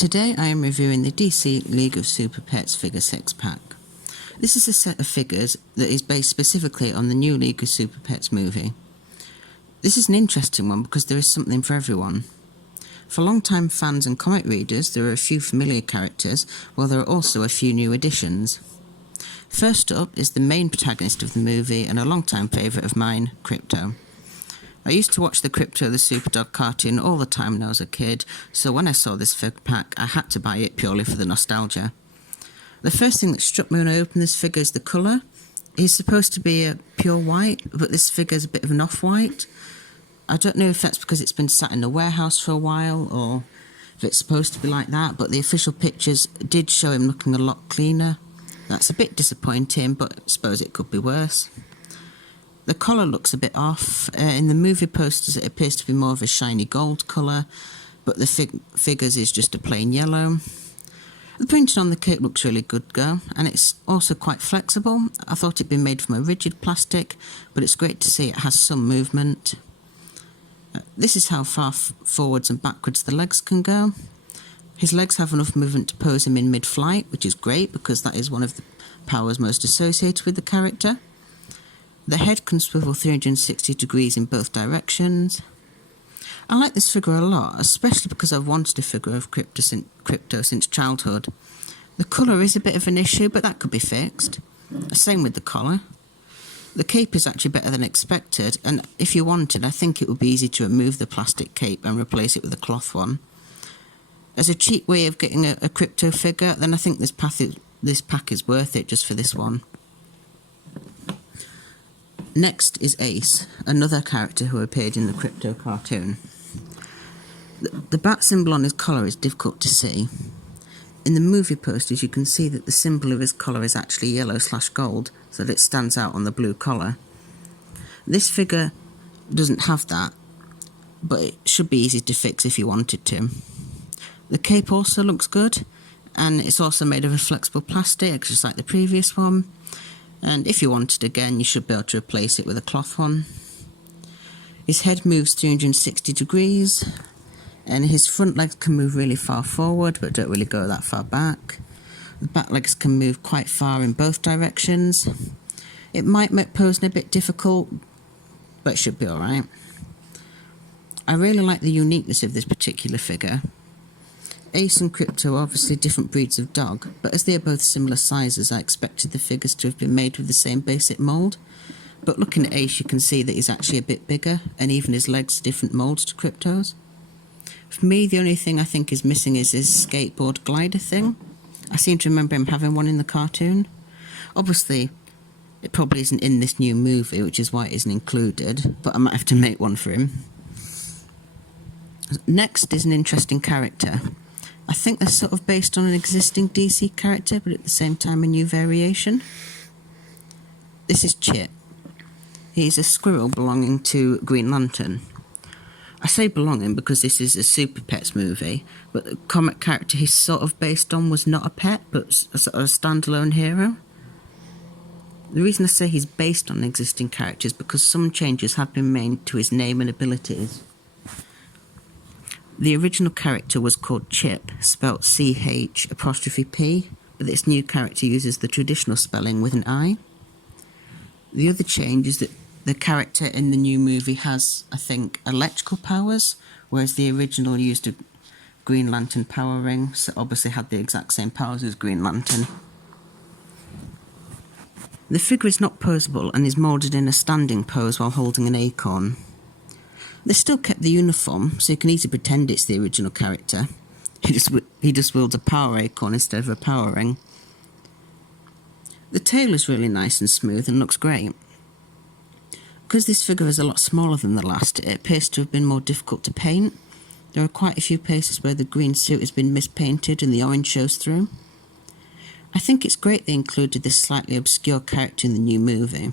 Today I am reviewing the DC League of Superpets figure 6-pack. This is a set of figures that is based specifically on the new League of Superpets movie. This is an interesting one because there is something for everyone. For long-time fans and comic readers, there are a few familiar characters, while there are also a few new additions. First up is the main protagonist of the movie and a long-time favourite of mine, Krypto. I used to watch the Krypto the Superdog cartoon all the time when I was a kid, so when I saw this figure pack, I had to buy it purely for the nostalgia. The first thing that struck me when I opened this figure is the colour. He's supposed to be a pure white, but this figure is a bit of an off-white. I don't know if that's because it's been sat in a warehouse for a while, or if it's supposed to be like that, but the official pictures did show him looking a lot cleaner. That's a bit disappointing, but I suppose it could be worse. The collar looks a bit off. In the movie posters it appears to be more of a shiny gold colour, but the figures is just a plain yellow. The printing on the kit looks really good though, and it's also quite flexible. I thought it'd been made from a rigid plastic, but it's great to see it has some movement. This is how far forwards and backwards the legs can go. His legs have enough movement to pose him in mid-flight, which is great because that is one of the powers most associated with the character. The head can swivel 360 degrees in both directions. I like this figure a lot, especially because I've wanted a figure of Krypto since childhood. The colour is a bit of an issue, but that could be fixed. Same with the collar. The cape is actually better than expected, and if you wanted, I think it would be easy to remove the plastic cape and replace it with a cloth one. As a cheap way of getting a Krypto figure, then I think this pack is worth it just for this one. Next is Ace, another character who appeared in the Krypto cartoon. The bat symbol on his collar is difficult to see. In the movie posters you can see that the symbol of his collar is actually yellow/gold, so that it stands out on the blue collar. This figure doesn't have that, but it should be easy to fix if you wanted to. The cape also looks good, and it's also made of a flexible plastic, just like the previous one. And if you wanted again, you should be able to replace it with a cloth one. His head moves 360 degrees, and his front legs can move really far forward, but don't really go that far back. The back legs can move quite far in both directions. It might make posing a bit difficult, but it should be alright. I really like the uniqueness of this particular figure. Ace and Krypto are obviously different breeds of dog, but as they are both similar sizes, I expected the figures to have been made with the same basic mould. But looking at Ace, you can see that he's actually a bit bigger, and even his legs are different moulds to Krypto's. For me, the only thing I think is missing is his skateboard glider thing. I seem to remember him having one in the cartoon. Obviously, it probably isn't in this new movie, which is why it isn't included, but I might have to make one for him. Next is an interesting character. I think they're sort of based on an existing DC character, but at the same time a new variation. This is Chip. He's a squirrel belonging to Green Lantern. I say belonging because this is a Super Pets movie, but the comic character he's sort of based on was not a pet, but a sort of a standalone hero. The reason I say he's based on an existing character is because some changes have been made to his name and abilities. The original character was called Chip, spelt C-H''P, but this new character uses the traditional spelling with an I. The other change is that the character in the new movie has, I think, electrical powers, whereas the original used a Green Lantern power ring, so obviously had the exact same powers as Green Lantern. The figure is not posable and is moulded in a standing pose while holding an acorn. They still kept the uniform, so you can easily pretend it's the original character. He just wields a power acorn instead of a power ring. The tail is really nice and smooth and looks great. Because this figure is a lot smaller than the last, it appears to have been more difficult to paint. There are quite a few places where the green suit has been mispainted and the orange shows through. I think it's great they included this slightly obscure character in the new movie.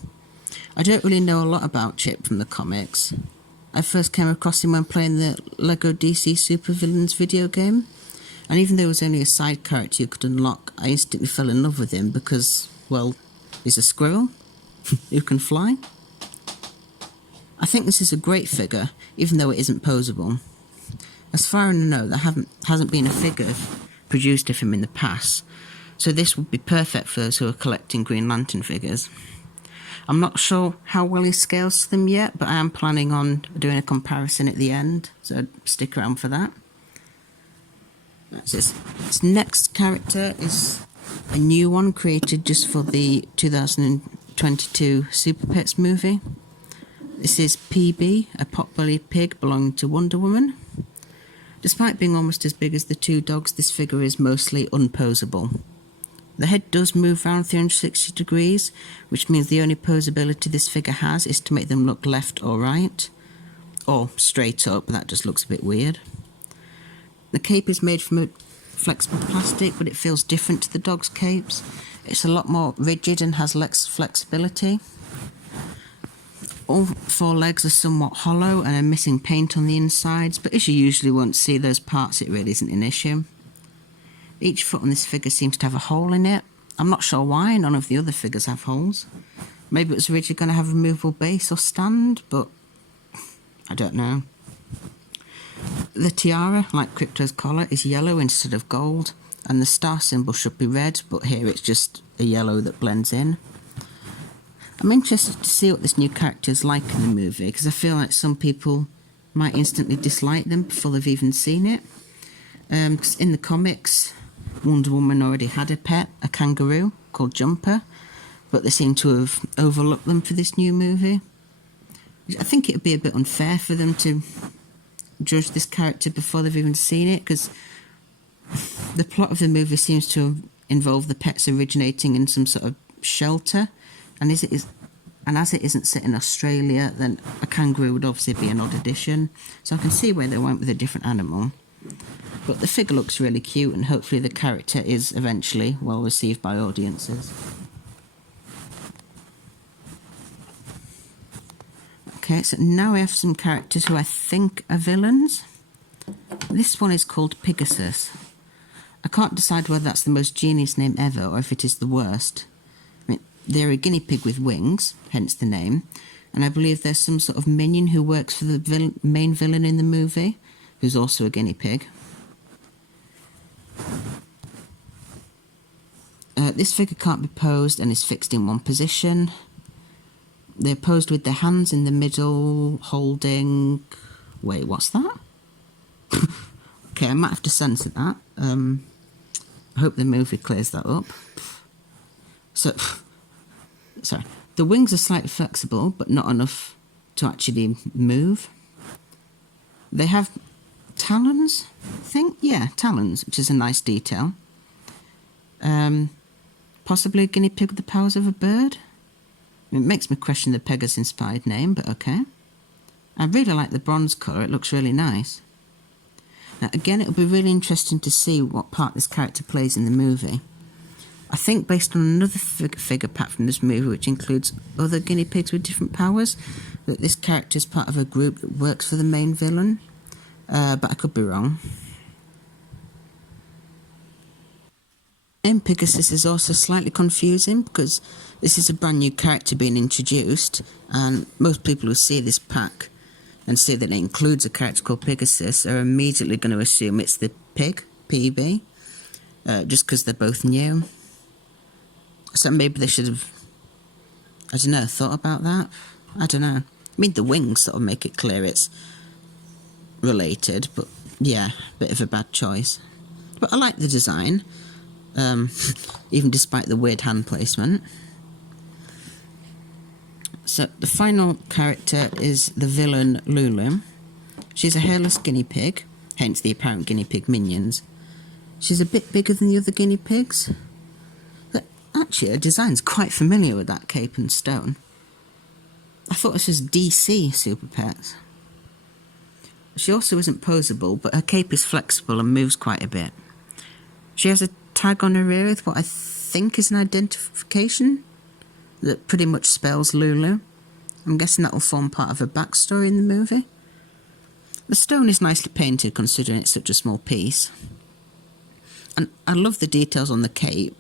I don't really know a lot about Chip from the comics. I first came across him when playing the Lego DC Supervillains video game, and even though he was only a side character you could unlock, I instantly fell in love with him because, well, he's a squirrel who can fly. I think this is a great figure, even though it isn't posable. As far as I know, there hasn't been a figure produced of him in the past, so this would be perfect for those who are collecting Green Lantern figures. I'm not sure how well he scales to them yet, but I am planning on doing a comparison at the end, so stick around for that. That's it. This next character is a new one created just for the 2022 Super Pets movie. This is PB, a pot-bellied pig belonging to Wonder Woman. Despite being almost as big as the two dogs, this figure is mostly unposable. The head does move around 360 degrees, which means the only posability this figure has is to make them look left or right, or straight up, but that just looks a bit weird. The cape is made from a flexible plastic, but it feels different to the dog's capes. It's a lot more rigid and has less flexibility. All four legs are somewhat hollow and are missing paint on the insides, but as you usually won't see those parts, it really isn't an issue. Each foot on this figure seems to have a hole in it. I'm not sure why, none of the other figures have holes. Maybe it was originally going to have a removable base or stand, but I don't know. The tiara, like Crypto's collar, is yellow instead of gold, and the star symbol should be red, but here it's just a yellow that blends in. I'm interested to see what this new character is like in the movie, because I feel like some people might instantly dislike them before they've even seen it. Because in the comics, Wonder Woman already had a pet, a kangaroo, called Jumper, but they seem to have overlooked them for this new movie. I think it would be a bit unfair for them to judge this character before they've even seen it, because the plot of the movie seems to involve the pets originating in some sort of shelter, and as it isn't set in Australia, then a kangaroo would obviously be an odd addition, so I can see where they went with a different animal. But the figure looks really cute, and hopefully the character is eventually well received by audiences. Okay, so now we have some characters who I think are villains. This one is called Pegasus. I can't decide whether that's the most genius name ever or if it is the worst. I mean, they're a guinea pig with wings, hence the name, and I believe there's some sort of minion who works for the main villain in the movie, who's also a guinea pig. This figure can't be posed and is fixed in one position. They're posed with their hands in the middle, holding... Wait, what's that? Okay, I might have to censor that. I hope the movie clears that up. So, sorry. The wings are slightly flexible, but not enough to actually move. They have talons, I think? Yeah, talons, which is a nice detail. Possibly a guinea pig with the powers of a bird? It makes me question the Pegasus-inspired name, but okay. I really like the bronze colour, it looks really nice. Now again, it'll be really interesting to see what part this character plays in the movie. I think based on another figure pack from this movie, which includes other guinea pigs with different powers, that this character is part of a group that works for the main villain, but I could be wrong. Pegasus is also slightly confusing because this is a brand new character being introduced, and most people who see this pack and see that it includes a character called Pegasus are immediately going to assume it's the pig, PB, just because they're both new. So maybe they should have, I don't know, thought about that. I don't know. I mean, the wings sort of make it clear it's related, but yeah, bit of a bad choice. But I like the design. Even despite the weird hand placement. So the final character is the villain Lulu. She's a hairless guinea pig, hence the apparent guinea pig minions. She's a bit bigger than the other guinea pigs, but actually her design's quite familiar with that cape and stone. I thought this was DC Super Pets. She also isn't posable, but her cape is flexible and moves quite a bit. She has a tag on her ear with what I think is an identification that pretty much spells Lulu. I'm guessing that will form part of her backstory in the movie. The stone is nicely painted considering it's such a small piece. And I love the details on the cape.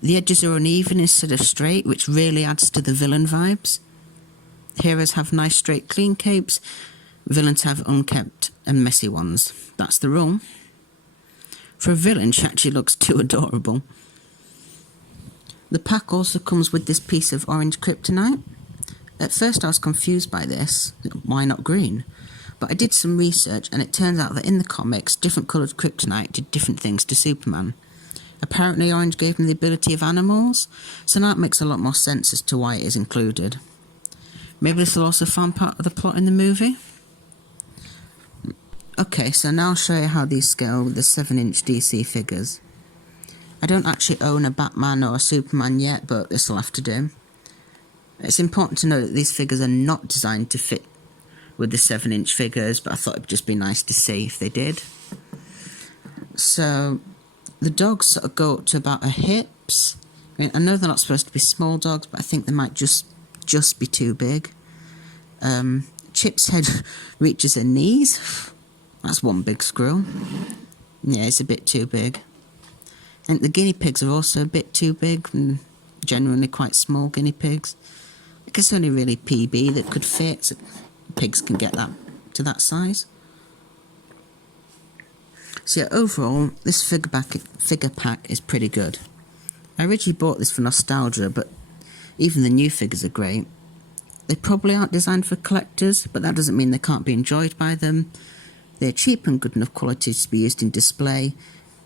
The edges are uneven instead of straight, which really adds to the villain vibes. Heroes have nice straight clean capes. Villains have unkempt and messy ones. That's the rule. For a villain, she actually looks too adorable. The pack also comes with this piece of orange kryptonite. At first I was confused by this, why not green? But I did some research and it turns out that in the comics, different coloured kryptonite did different things to Superman. Apparently orange gave him the ability of animals, so now it makes a lot more sense as to why it is included. Maybe this will also form part of the plot in the movie? Okay, so now I'll show you how these scale with the 7-inch DC figures. I don't actually own a Batman or a Superman yet, but this will have to do. It's important to note that these figures are not designed to fit with the 7-inch figures, but I thought it'd just be nice to see if they did. So, the dogs sort of go up to about her hips. I know they're not supposed to be small dogs, but I think they might just be too big. Chip's head reaches her knees. That's one big screw. Yeah, it's a bit too big. I think the guinea pigs are also a bit too big, and generally quite small guinea pigs. I guess only really PB that could fit, so pigs can get that to that size. So yeah, overall, this figure pack is pretty good. I originally bought this for nostalgia, but even the new figures are great. They probably aren't designed for collectors, but that doesn't mean they can't be enjoyed by them. They're cheap and good enough quality to be used in display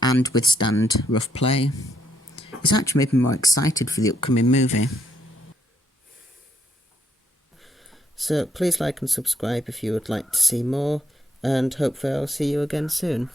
and withstand rough play. It's actually made me more excited for the upcoming movie. So please like and subscribe if you would like to see more, and hopefully I'll see you again soon.